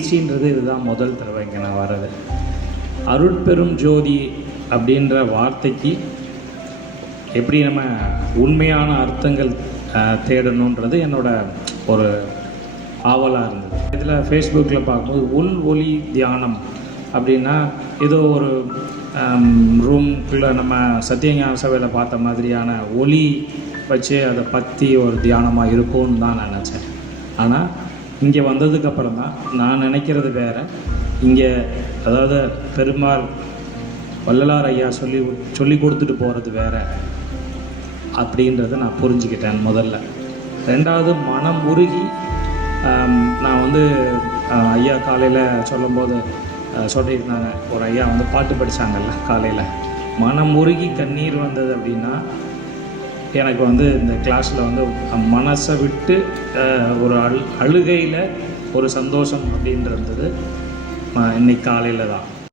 நிகழ்ச்சின்றது இதுதான் முதல் தடவை இங்கே நான் வர்றது. அருட்பெரும் ஜோதி அப்படின்ற வார்த்தைக்கு எப்படி நம்ம உண்மையான அர்த்தங்கள் தேடணுன்றது என்னோட ஒரு ஆவலாக இருந்தது. இதில் ஃபேஸ்புக்கில் பார்க்கும்போது உள் ஒளி தியானம் அப்படின்னா ஏதோ ஒரு ரூம்குள்ளே நம்ம சத்தியஞான சபையில் பார்த்த மாதிரியான ஒளி வச்சு அதை பற்றி ஒரு தியானமாக இருக்கும்னு தான் நான் நினச்சேன். ஆனால் இங்கே வந்ததுக்கப்புறம் தான் நான் நினைக்கிறது வேறு. இங்கே அதாவது பெருமாள் வள்ளலார் ஐயா சொல்லி சொல்லி கொடுத்துட்டு போகிறது வேற அப்படின்றத நான் புரிஞ்சுக்கிட்டேன் முதல்ல. ரெண்டாவது மனம் உருகி நான் வந்து ஐயா காலையில் சொல்லும்போது சொல்லியிருந்தாங்க. ஒரு ஐயா வந்து பாட்டு படித்தாங்கல்ல காலையில். மனம் உருகி கண்ணீர் வந்தது அப்படின்னா எனக்கு வந்து இந்த கிளாஸில் வந்து மனசை விட்டு ஒரு அழு அழுகையில் ஒரு சந்தோஷம் அப்படின்றது இன்னைக்கு காலையில் தான்